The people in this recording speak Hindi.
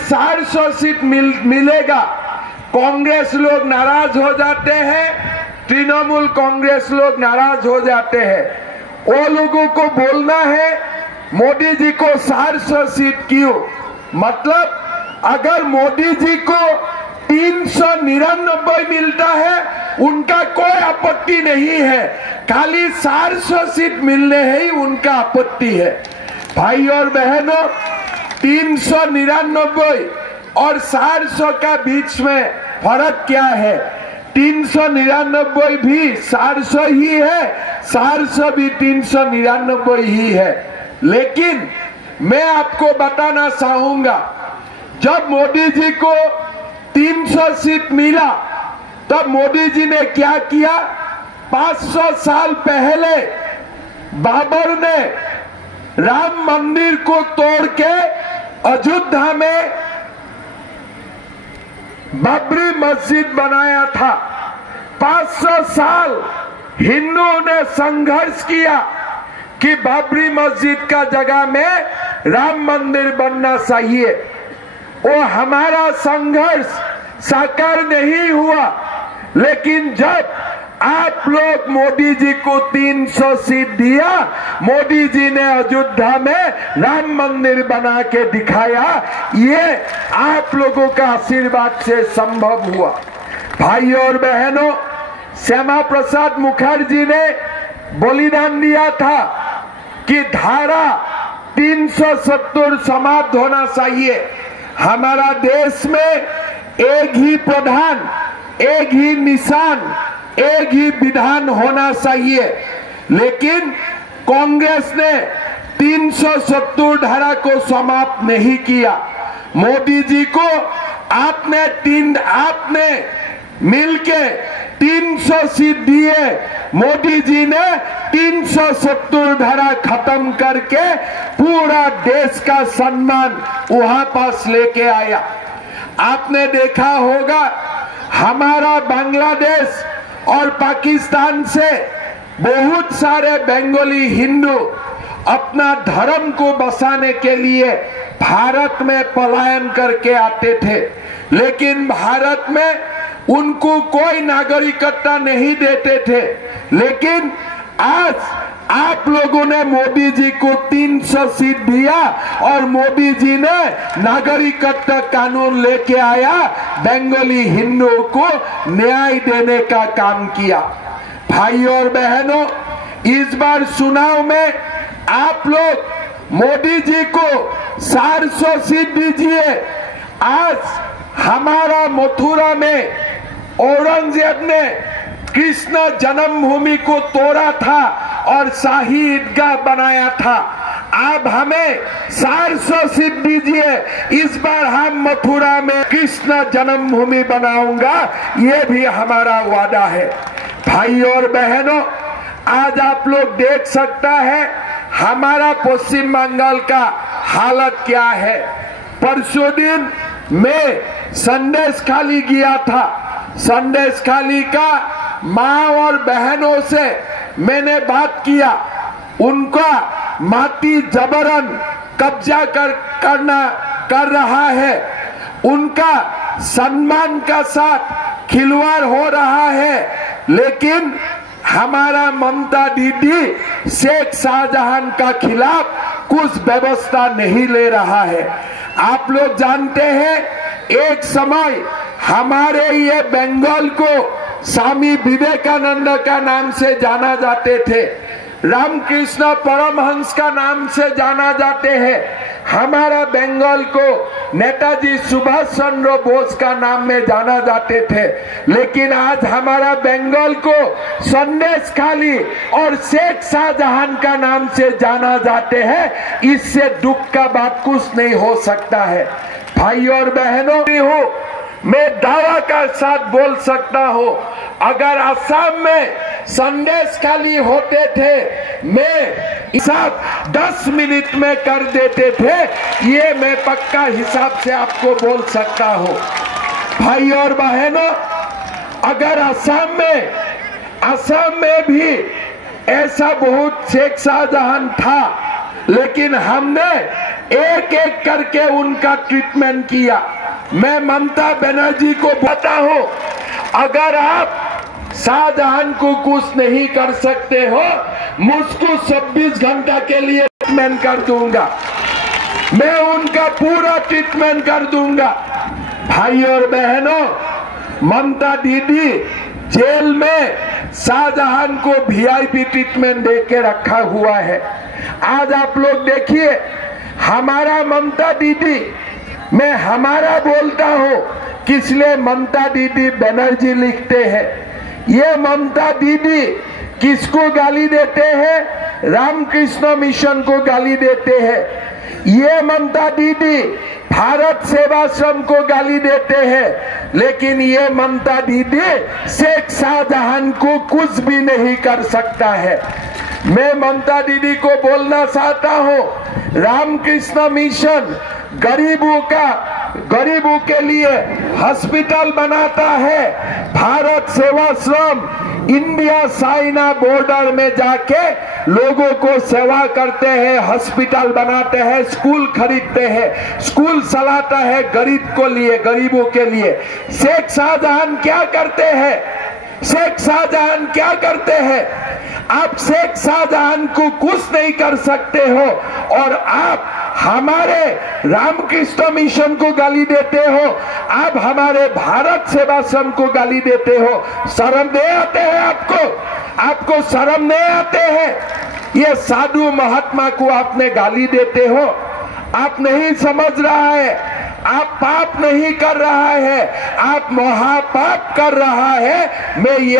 400 सीट मिलेगा, कांग्रेस लोग नाराज हो जाते हैं, तृणमूल कांग्रेस लोग नाराज हो जाते हैं। वो लोगों को बोलना है मोदी जी को 400 सीट क्यों? मतलब अगर मोदी जी को 399 मिलता है उनका कोई आपत्ति नहीं है, खाली 400 सीट मिलने ही उनका आपत्ति है। भाई और बहनों, 399 और 400 का बीच में फर्क क्या है? 399 भी 400 ही है, 400 भी 399 ही है। लेकिन मैं आपको बताना चाहूंगा, जब मोदी जी को 300 सीट मिला तब मोदी जी ने क्या किया? 500 साल पहले बाबर ने राम मंदिर को तोड़ के अयोध्या में बाबरी मस्जिद बनाया था। 500 साल हिंदुओं ने संघर्ष किया कि बाबरी मस्जिद का जगह में राम मंदिर बनना चाहिए। वो हमारा संघर्ष साकार नहीं हुआ, लेकिन जब आप लोग मोदी जी को 300 सीट दिया, मोदी जी ने अयोध्या में राम मंदिर बना के दिखाया। ये आप लोगों का आशीर्वाद से संभव हुआ। भाई और बहनों, श्यामा प्रसाद मुखर्जी ने बलिदान दिया था कि धारा 370 समाप्त होना चाहिए। हमारा देश में एक ही प्रधान, एक ही निशान, एक ही विधान होना चाहिए, लेकिन कांग्रेस ने 370 धारा को समाप्त नहीं किया। मोदी जी को आपने मिलके 300 सीट दिए, मोदी जी ने 370 धारा खत्म करके पूरा देश का सम्मान वहां पास लेके आया। आपने देखा होगा, हमारा बांग्लादेश और पाकिस्तान से बहुत सारे बंगाली हिंदू अपना धर्म को बसाने के लिए भारत में पलायन करके आते थे, लेकिन भारत में उनको कोई नागरिकता नहीं देते थे। लेकिन आज आप लोगों ने मोदी जी को 300 सीट दिया और मोदी जी ने नागरिकता कानून लेके आया, बंगाली हिंदुओं को न्याय देने का काम किया। भाई और बहनों, इस बार चुनाव में आप लोग मोदी जी को 400 सीट दीजिए। आज हमारा मथुरा में औरंगजेब ने कृष्ण जन्मभूमि को तोड़ा था और शाही ईदगाह बनाया था। आप हमें 400 सीट दीजिए, इस बार हम मथुरा में कृष्ण जन्मभूमि बनाऊंगा, ये भी हमारा वादा है। भाई और बहनों, आज आप लोग देख सकता है हमारा पश्चिम बंगाल का हालत क्या है। परसों दिन मैं संदेश खाली गया था। संदेश खाली का माँ और बहनों से मैंने बात किया। उनका माटी जबरन कब्जा कर रहा है, उनका सम्मान का साथ खिलवाड़ हो रहा है, लेकिन हमारा ममता दीदी शेख शाहजहां का खिलाफ कुछ व्यवस्था नहीं ले रहा है। आप लोग जानते हैं, एक समय हमारे ये बंगाल को स्वामी विवेकानंद का नाम से जाना जाते थे, रामकृष्ण परमहंस का नाम से जाना जाते हैं। हमारा बंगाल को नेताजी सुभाष चंद्र बोस का नाम में जाना जाते थे, लेकिन आज हमारा बंगाल को संदेश खाली और शेख शाहजहां का नाम से जाना जाते हैं। इससे दुख का बात कुछ नहीं हो सकता है। भाई और बहनों, मैं दावा का साथ बोल सकता हूँ, अगर असम में संदेश खाली होते थे, मैं हिसाब 10 मिनट में कर देते थे, ये मैं पक्का हिसाब से आपको बोल सकता हूँ। भाई और बहनों, अगर असम में भी ऐसा बहुत शेख शाहजहां था, लेकिन हमने एक एक करके उनका ट्रीटमेंट किया। मैं ममता बनर्जी को बता हूं, अगर आप शाहजहां को कुछ नहीं कर सकते हो, मुझको 26 घंटा के लिए ट्रीटमेंट कर दूंगा, मैं उनका पूरा ट्रीटमेंट कर दूंगा। भाई और बहनों, ममता दीदी जेल में शाहजहां को वीआईपी ट्रीटमेंट देके रखा हुआ है। आज आप लोग देखिए, हमारा ममता दीदी, मैं हमारा बोलता हूं, किसलिए ममता दीदी बनर्जी लिखते हैं। ये ममता दीदी किसको गाली देते हैं? रामकृष्ण मिशन को गाली देते हैं। ये ममता दीदी भारत सेवाश्रम को गाली देते हैं, लेकिन ये ममता दीदी शेख शाहजहां को कुछ भी नहीं कर सकता है। मैं ममता दीदी को बोलना चाहता हूं, रामकृष्ण मिशन गरीबों के लिए हॉस्पिटल बनाता है। Bharat Sevashram India China border में जाके लोगों को सेवा करते हैं, हॉस्पिटल बनाते हैं, स्कूल खरीदते हैं, स्कूल चलाता है गरीबों के लिए। शेख शाहजहां क्या करते हैं? शेख शाहजहां क्या करते हैं? आप शेख शाहजहां को कुछ नहीं कर सकते हो और आप हमारे रामकृष्ण मिशन को गाली देते हो, आप हमारे भारत सेवाश्रम को गाली देते हो। शर्म नहीं आते हैं आपको? आपको शर्म नहीं आते हैं? ये साधु महात्मा को आपने गाली देते हो। आप नहीं समझ रहा है, आप पाप नहीं कर रहा है, आप महापाप कर रहा है। मैं ये